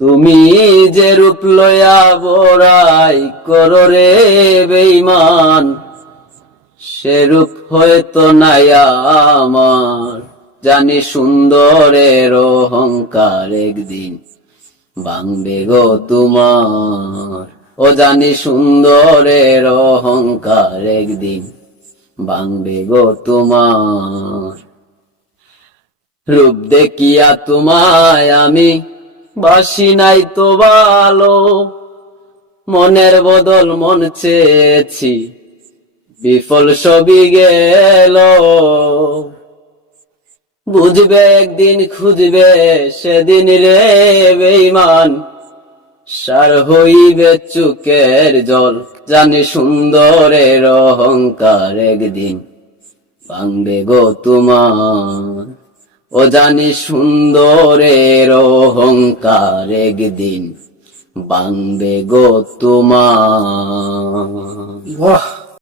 তুমি যে রূপ লয়া বড়াই করো রে বেঈমান, সে রূপ হয়তো নাই আমার। জানি সুন্দরের অহংকার একদিন ভাঙবে গো তোমার। ও জানি সুন্দরের অহংকার একদিন ভাঙবে গো তোমার। রূপ দেখিয়া তোমায় আমি বাসি নাই তো ভালো, মনের বদল মন চেয়েছি বিফল সবই গেল। বুঝবে একদিন খুঁজবে সেদিন রে বেঈমান, সার হইবে চুকের জল। জানি সুন্দরের অহংকার একদিন ভাঙবে গো তোমার। ও জানি সুন্দরের অহংকার একদিন ভাঙবে গো তোমার।